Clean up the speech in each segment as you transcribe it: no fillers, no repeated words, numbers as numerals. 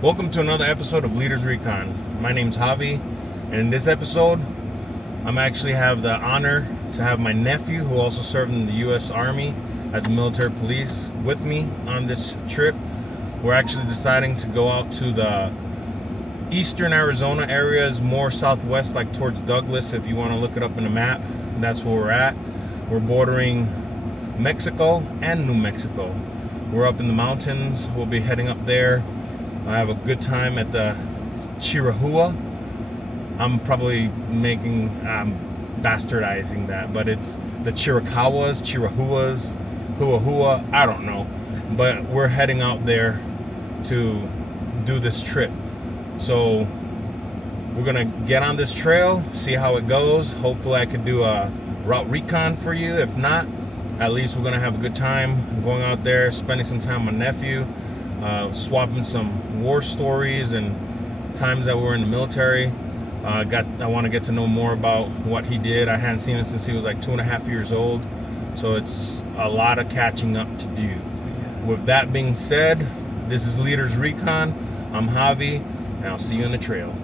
Welcome to another episode of Leaders Recon. My name's Javi, and in this episode, I'm actually have the honor to have my nephew, who also served in the U.S. Army as a military police, with me on this trip. We're actually deciding to go out to the eastern Arizona areas, more southwest, like towards Douglas. If you want to look it up in the map, that's where we're at. We're bordering Mexico and New Mexico. We're up in the mountains. We'll be heading up there. I have a good time at the Chiricahua. I'm probably bastardizing that, but it's the Chiricahuas, Hua, I don't know. But we're heading out there to do this trip. So we're gonna get on this trail, see how it goes. Hopefully I could do a route recon for you. If not, at least we're gonna have a good time going out there, spending some time with my nephew, swapping some war stories and times that we were in the military. I want to get to know more about what he did. I hadn't seen him since he was like 2.5 years old, so it's a lot of catching up to do. With that being said, this is Leaders Recon. I'm Javi, and I'll see you on the trail.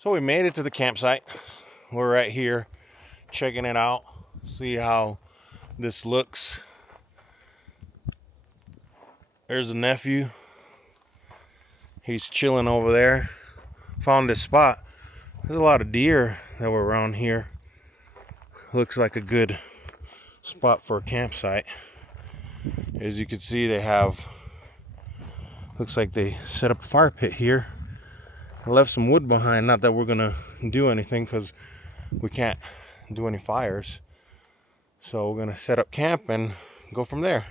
So we made it to the campsite. We're right here checking it out. See how this looks. There's the nephew. He's chilling over there. Found this spot. There's a lot of deer that were around here. Looks like a good spot for a campsite. As you can see, they have, looks like they set up a fire pit here. I left some wood behind, not that we're gonna do anything because we can't do any fires. So we're gonna set up camp and go from there.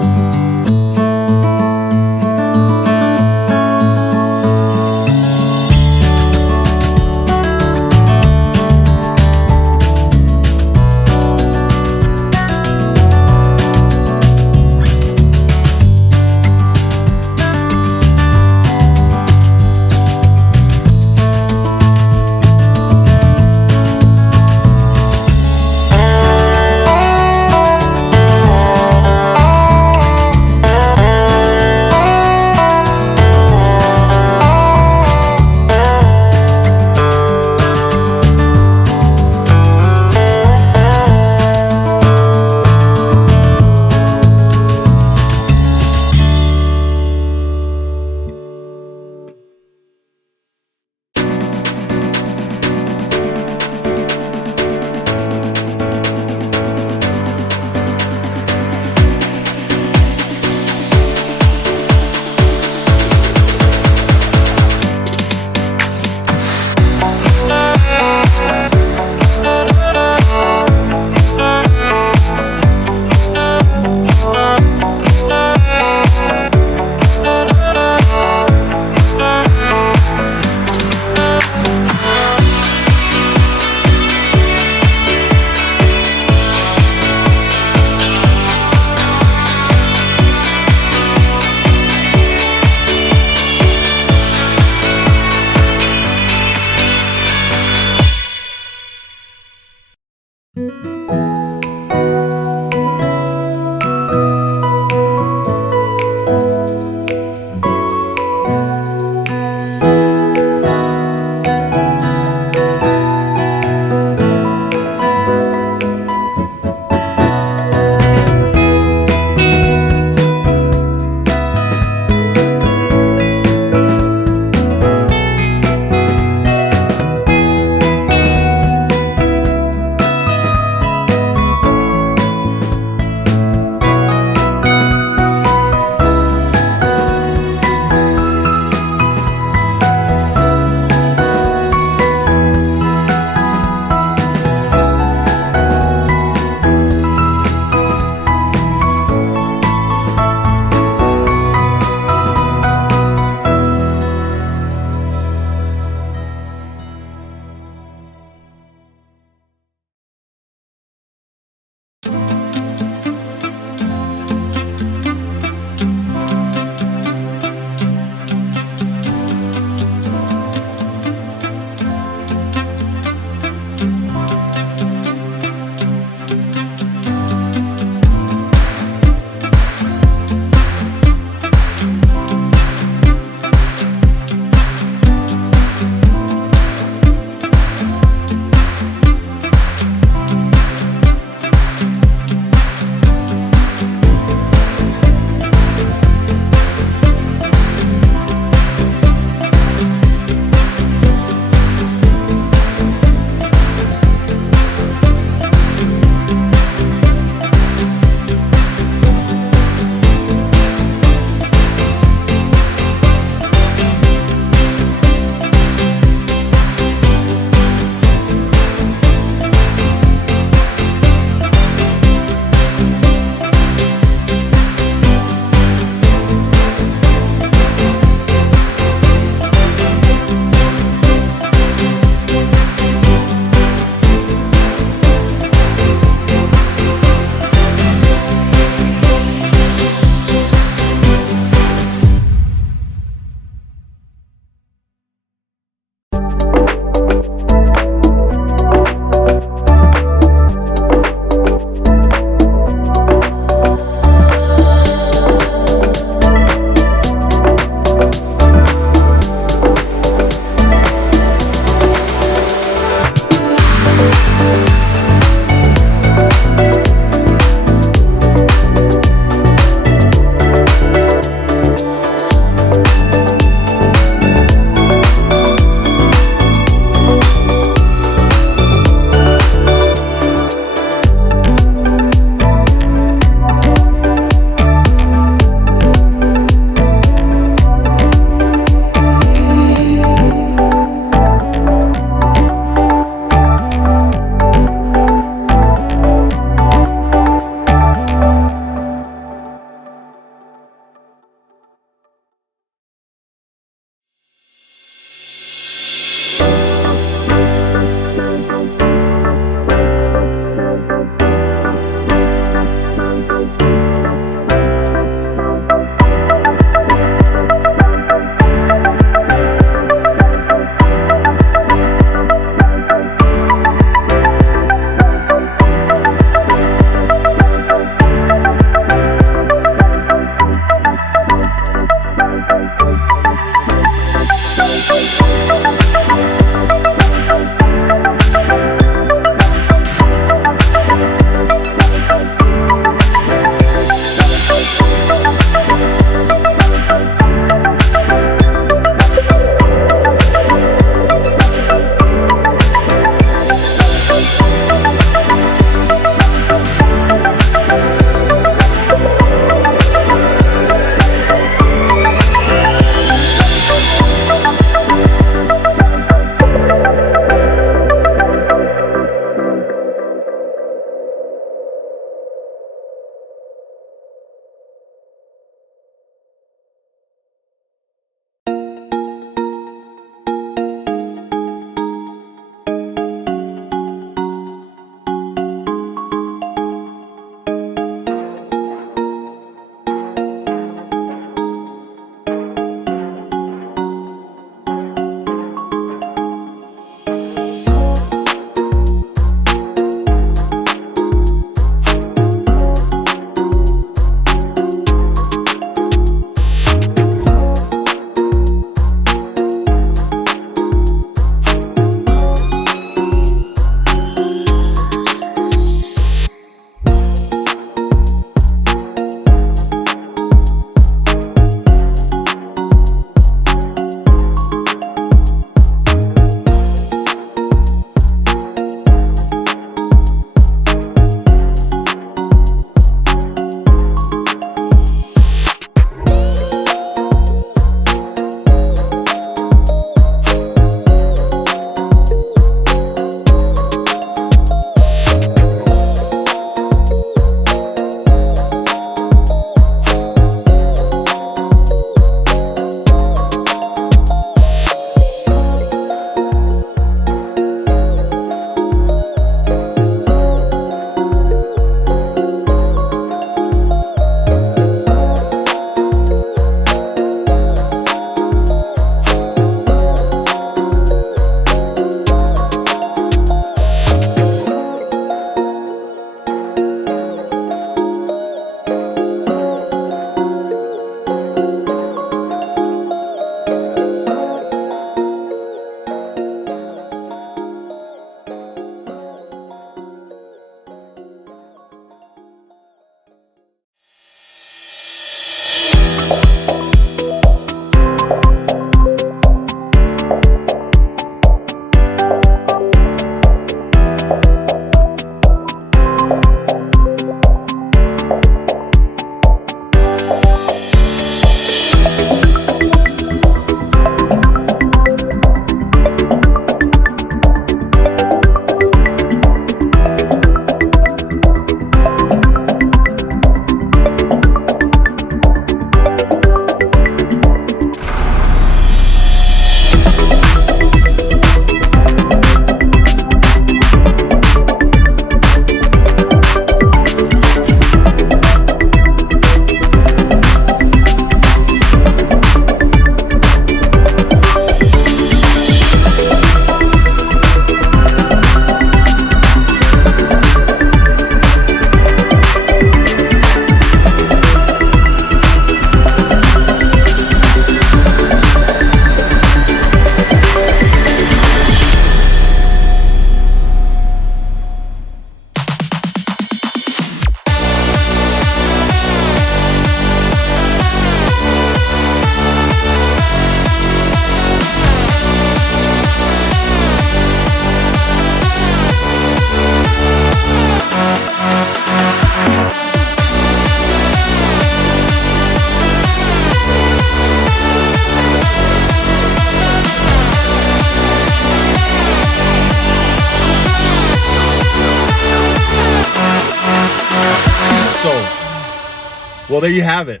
Well, there you have it.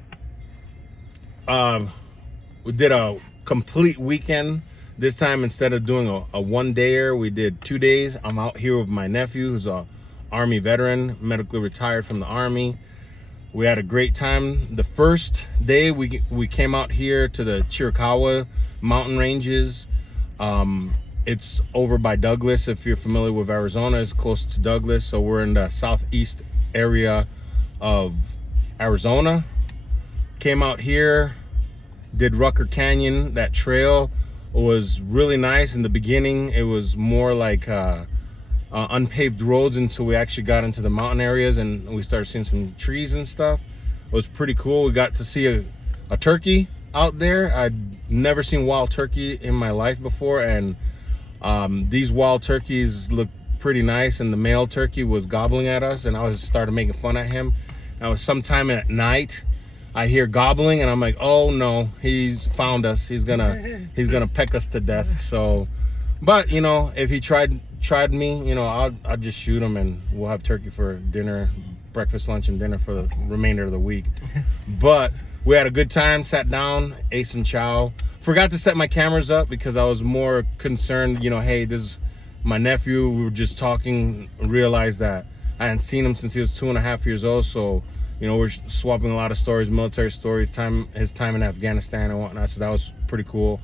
We did a complete weekend. This time, instead of doing a one-dayer, we did 2 days. I'm out here with my nephew, who's a Army veteran, medically retired from the Army. We had a great time. The first day, we came out here to the Chiricahua mountain ranges. It's over by Douglas. If you're familiar with Arizona, it's close to Douglas. So we're in the southeast area of Arizona. Came out here, did Rucker Canyon. That trail was really nice. In the beginning, it was more like unpaved roads until we actually got into the mountain areas and we started seeing some trees and stuff. It was pretty cool. We got to see a turkey out there. I'd never seen wild turkey in my life before, and these wild turkeys looked pretty nice, and the male turkey was gobbling at us, and I was started making fun at him. Now, sometime at night, I hear gobbling, and I'm like, oh no, he's found us. He's gonna peck us to death. So, but you know, if he tried me, you know, I'll just shoot him, and we'll have turkey for dinner, breakfast, lunch, and dinner for the remainder of the week. But we had a good time, sat down, ate some chow. Forgot to set my cameras up because I was more concerned, you know, hey, this is my nephew. We were just talking, realized that I hadn't seen him since he was 2.5 years old. So, you know, we're swapping a lot of stories, military stories, his time in Afghanistan and whatnot. So that was pretty cool.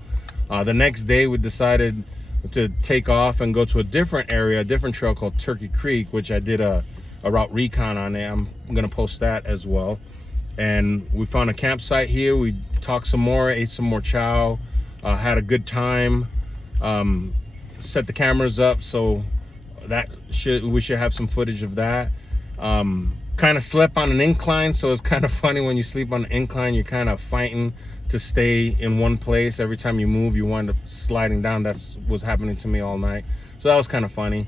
The next day we decided to take off and go to a different area, a different trail called Turkey Creek, which I did a route recon on it. I'm gonna post that as well. And we found a campsite here. We talked some more, ate some more chow, had a good time, set the cameras up, so that we should have some footage of that. Kind of slept on an incline, so it's kind of funny when you sleep on an incline, you're kind of fighting to stay in one place. Every time you move, you wind up sliding down. That's what's happening to me all night, so that was kind of funny.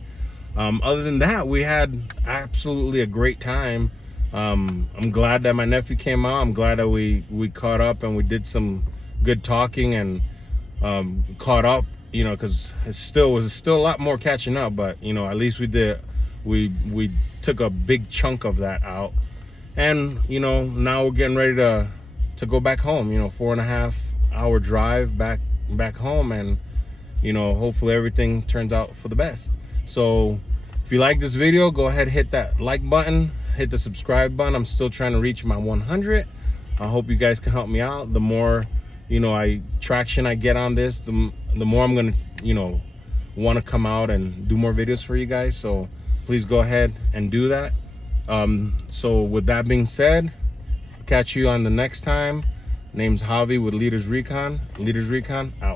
Other than that, we had absolutely a great time. I'm glad that my nephew came out. I'm glad that we caught up and we did some good talking and caught up, you know, because it was still a lot more catching up, but you know, at least we took a big chunk of that out. And you know, now we're getting ready to go back home, you know, 4.5 hour drive back home, and you know, hopefully everything turns out for the best. So if you like this video, go ahead, hit that like button, hit the subscribe button. I'm still trying to reach my 100. I hope you guys can help me out. The more, you know, traction I get on this, the more I'm gonna, you know, want to come out and do more videos for you guys. So please go ahead and do that. So with that being said, catch you on the next time. Name's Javi with Leaders Recon. Leaders Recon out.